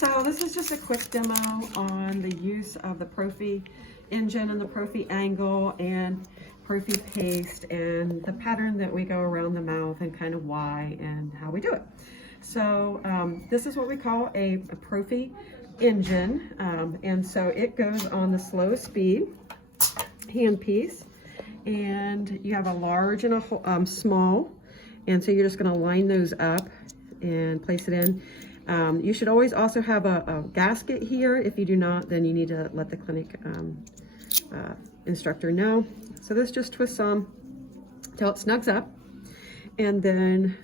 So this is just a quick demo on the use of the Prophy engine and the Prophy angle and Prophy paste and the pattern that we go around the mouth and kind of why and how we do it. So this is what we call a Prophy engine, and so it goes on the slow speed handpiece, and you have a large and a small, and so you're just going to line those up and place it in. You should always also have a gasket here. If you do not, then you need to let the clinic instructor know. So this just twists on till it snugs up, and then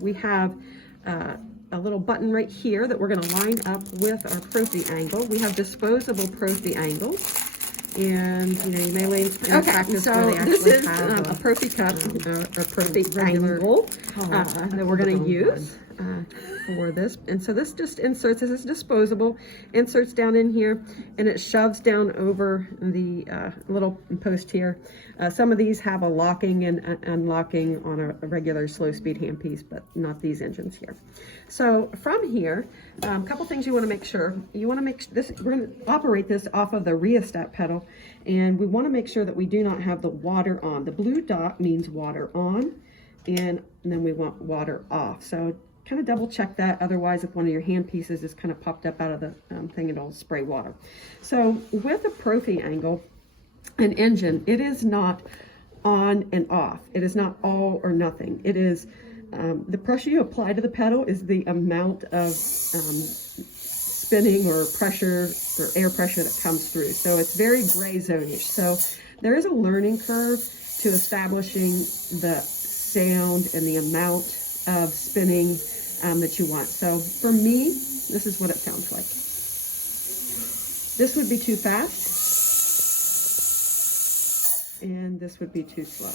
we have a little button right here that we're going to line up with our Prophy angle. We have disposable Prophy angles, and you may lay in practice so where they actually this is have a Prophy cup or Prophy angle that we're going to use for this. And so this just inserts, this is disposable, inserts down in here, and it shoves down over the little post here. Some of these have a locking and unlocking on a regular slow speed handpiece, but not these engines here. So from here, a couple things you want to make sure. You want to make this, we're going to operate this off of the rheostat pedal, and we want to make sure that we do not have the water on. The blue dot means water on, and then we want water off. So kind of double check that, otherwise if one of your hand pieces is kind of popped up out of the thing, it'll spray water. So with a Prophy angle, an engine, it is not on and off. It is not all or nothing. It is the pressure you apply to the pedal is the amount of spinning or pressure or air pressure that comes through. So it's very gray zone-ish. So there is a learning curve to establishing the sound and the amount of spinning that you want. So for me, this is what it sounds like. This would be too fast, and this would be too slow.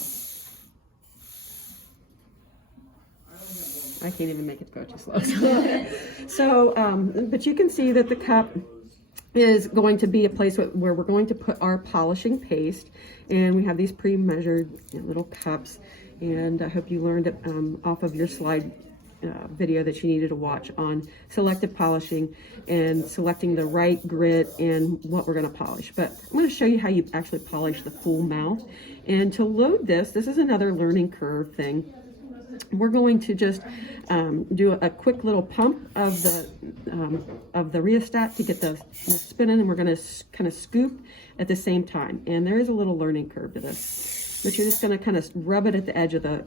I can't even make it go too slow. So, but you can see that the cup is going to be a place where we're going to put our polishing paste, and we have these pre-measured little cups, and I hope you learned it off of your slide video that you needed to watch on selective polishing and selecting the right grit and what we're going to polish. But I'm going to show you how you actually polish the full mouth. And to load this is another learning curve thing. We're going to just do a quick little pump of the rheostat to get the spinning, and we're going to kind of scoop at the same time. And there is a little learning curve to this, but you're just going to kind of rub it at the edge of the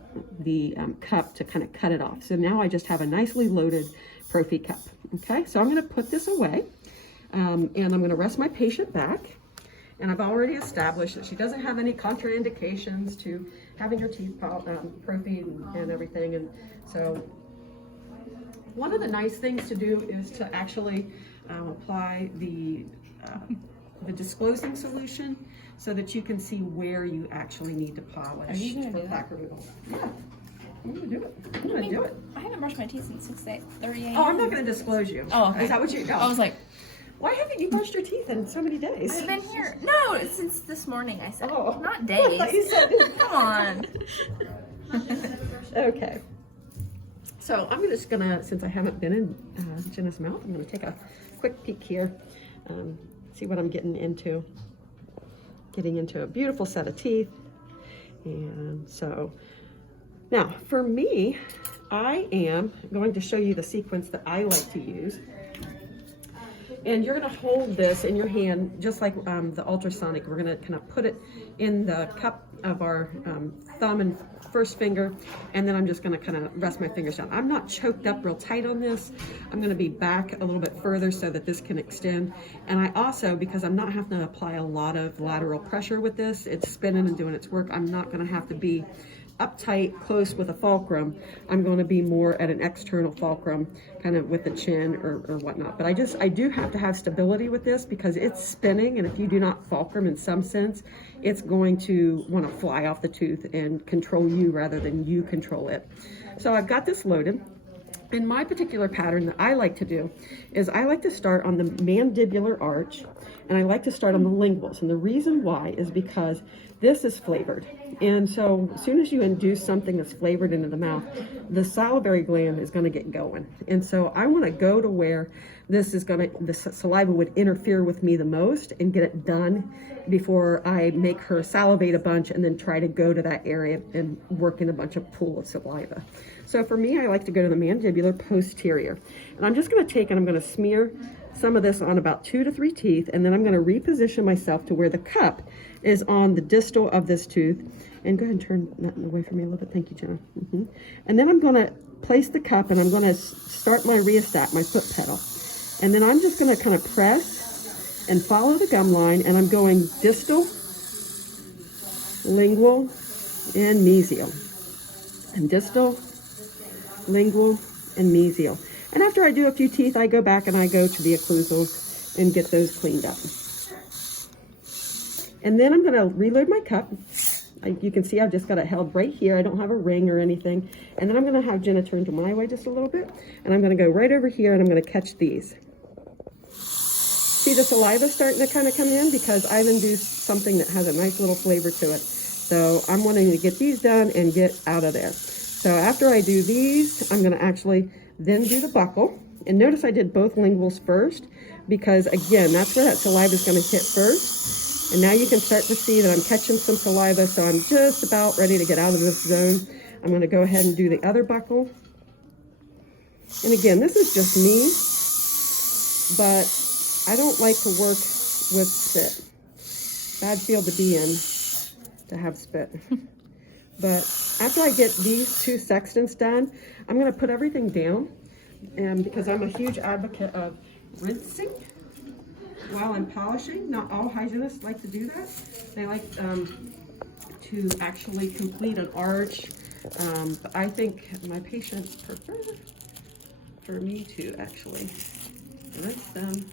cup to kind of cut it off. So now I just have a nicely loaded Prophy cup. Okay, so I'm going to put this away, and I'm going to rest my patient back. And I've already established that she doesn't have any contraindications to having her teeth Prophy and everything. And so one of the nice things to do is to actually apply the disclosing solution so that you can see where you actually need to polish. Are you going to do plaque that? removal. Yeah, I'm going to do it. I'm going to do it. I haven't brushed my teeth since 6:30 a.m. Oh, I'm not going to disclose you. Oh, okay. Is that what you? No. I was like, why haven't you brushed your teeth in so many days? I've been here. No, since this morning, I said. Oh. Not I days. thought you said Come on. Okay. So I'm just gonna, since I haven't been in Jenna's mouth, I'm gonna take a quick peek here, see what I'm getting into. Getting into a beautiful set of teeth. And so now for me, I am going to show you the sequence that I like to use. And you're going to hold this in your hand just like the ultrasonic. We're going to kind of put it in the cup of our thumb and first finger, and then I'm just going to kind of rest my fingers down. I'm not choked up real tight on this. I'm going to be back a little bit further so that this can extend. And I also, because I'm not having to apply a lot of lateral pressure with this, it's spinning and doing its work, I'm not going to have to be uptight close with a fulcrum. I'm going to be more at an external fulcrum, kind of with the chin or whatnot. But I do have to have stability with this because it's spinning, and if you do not fulcrum in some sense, it's going to want to fly off the tooth and control you rather than you control it. So I've got this loaded. In my particular pattern that I like to do is I like to start on the mandibular arch, and I like to start on the linguals. And the reason why is because this is flavored. And so as soon as you induce something that's flavored into the mouth, the salivary gland is going to get going. And so I want to go to where the saliva would interfere with me the most and get it done before I make her salivate a bunch and then try to go to that area and work in a bunch of pool of saliva. So for me, I like to go to the mandibular posterior. And I'm just going to take and I'm going to smear some of this on about 2 to 3 teeth, and then I'm going to reposition myself to where the cup is on the distal of this tooth. And go ahead and turn that away from me a little bit. Thank you, Jenna. And then I'm going to place the cup and I'm going to start my rheostat, my foot pedal. And then I'm just going to kind of press and follow the gum line, and I'm going distal, lingual, and mesial. And distal, lingual, and mesial. And after I do a few teeth, I go back and I go to the occlusals and get those cleaned up. And then I'm going to reload my cup. You can see I've just got it held right here. I don't have a ring or anything. And then I'm going to have Jenna turn to my way just a little bit. And I'm going to go right over here and I'm going to catch these. See the saliva starting to kind of come in because I've induced something that has a nice little flavor to it. So I'm wanting to get these done and get out of there. So after I do these, I'm going to actually then do the buccal. And notice I did both linguals first because, again, that's where that saliva is going to hit first. And now you can start to see that I'm catching some saliva, so I'm just about ready to get out of this zone. I'm going to go ahead and do the other buccal. And again, this is just me, but I don't like to work with spit. Bad field to be in, to have spit. But after I get these 2 sextants done, I'm going to put everything down, and because I'm a huge advocate of rinsing while I'm polishing. Not all hygienists like to do that. They like to actually complete an arch. But I think my patients prefer for me to actually rinse them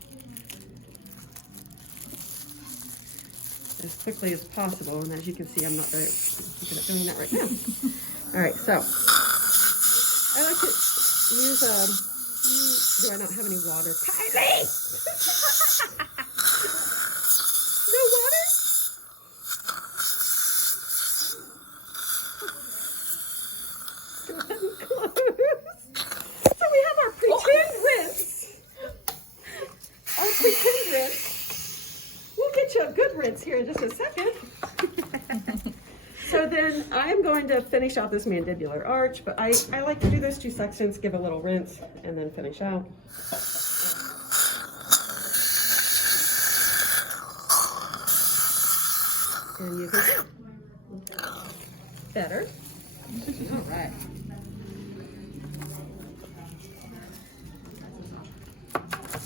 as quickly as possible. And as you can see, I'm not very good at doing that right now. All right, so I like to use do I not have any water? Kylie! No water? Go ahead and close. So we have our pretend rinse. Our pretend rinse. We'll get you a good rinse here in just a second. So then I'm going to finish out this mandibular arch, but I like to do those 2 sections, give a little rinse, and then finish out. And you can see. Better. All right.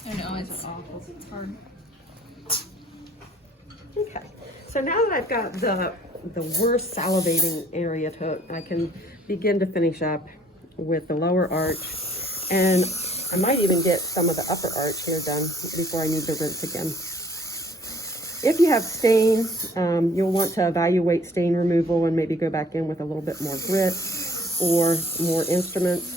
I know, it's awful. It's hard. Okay. So now that I've got the worst salivating area I can begin to finish up with the lower arch, and I might even get some of the upper arch here done before I need to rinse again. If you have stain, you'll want to evaluate stain removal and maybe go back in with a little bit more grit or more instruments.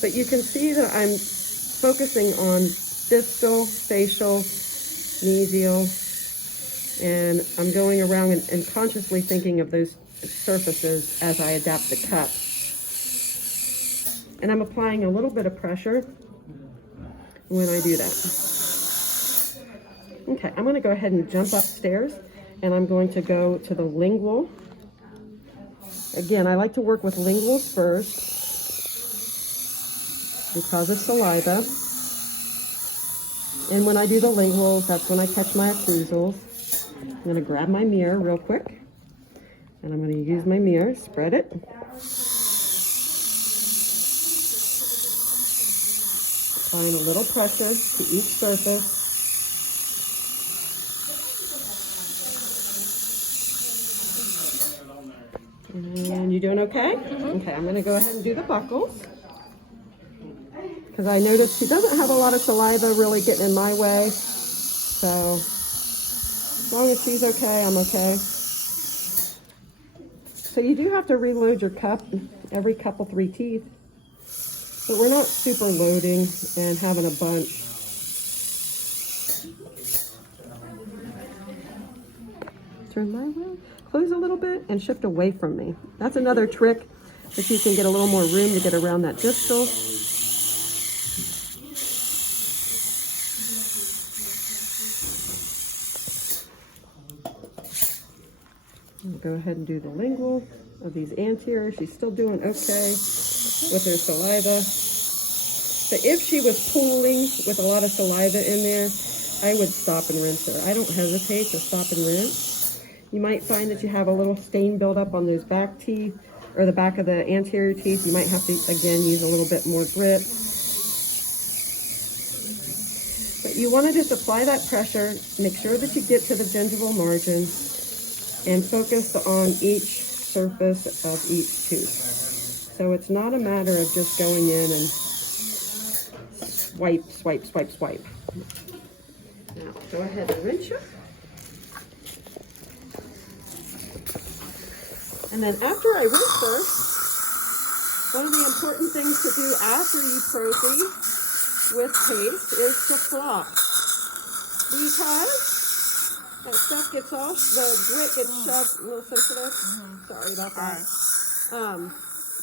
But you can see that I'm focusing on distal, facial, mesial, and I'm going around and consciously thinking of those surfaces as I adapt the cup. And I'm applying a little bit of pressure when I do that. Okay, I'm going to go ahead and jump upstairs, and I'm going to go to the lingual. Again, I like to work with linguals first because of saliva. And when I do the linguals, that's when I catch my occlusals. I'm going to grab my mirror real quick, and I'm going to use my mirror, spread it. Applying a little pressure to each surface. And you doing okay? Okay, I'm going to go ahead and do the buckles. Because I noticed she doesn't have a lot of saliva really getting in my way. So, as long as she's okay, I'm okay. So you do have to reload your cup every couple 3 teeth. But we're not super loading and having a bunch. Turn my way, close a little bit and shift away from me. That's another trick, if you can get a little more room to get around that distal. We'll go ahead and do the lingual of these anteriors. She's still doing okay with her saliva. But if she was pooling with a lot of saliva in there, I would stop and rinse her. I don't hesitate to stop and rinse. You might find that you have a little stain buildup on those back teeth or the back of the anterior teeth. You might have to, again, use a little bit more grit. But you want to just apply that pressure, make sure that you get to the gingival margin, and focus on each surface of each tooth. So it's not a matter of just going in and swipe, swipe, swipe, swipe. Now, go ahead and rinse you. And then after I rinse her, one of the important things to do after you prophy with paste is to flop. Because that stuff gets off, the grit gets shoved, a little sensitive. Sorry about that.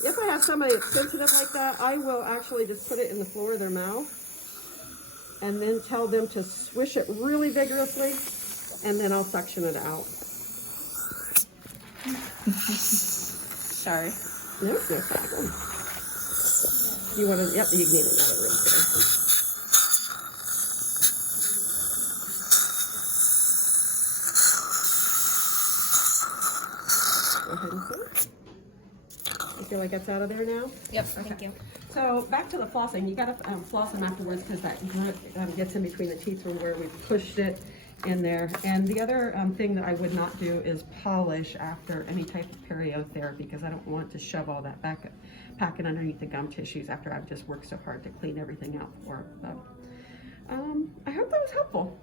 If I have somebody that's sensitive like that, I will actually just put it in the floor of their mouth and then tell them to swish it really vigorously, and then I'll suction it out. Sorry. No problem. You want to, yep, you need another rinse there. Go ahead and see. You feel like it's out of there now? Yep, thank you. So back to the flossing. You got to floss them afterwards because that grit gets in between the teeth from where we pushed it in there. And the other thing that I would not do is polish after any type of periotherapy because I don't want to shove all that back packing underneath the gum tissues after I've just worked so hard to clean everything out for. But I hope that was helpful.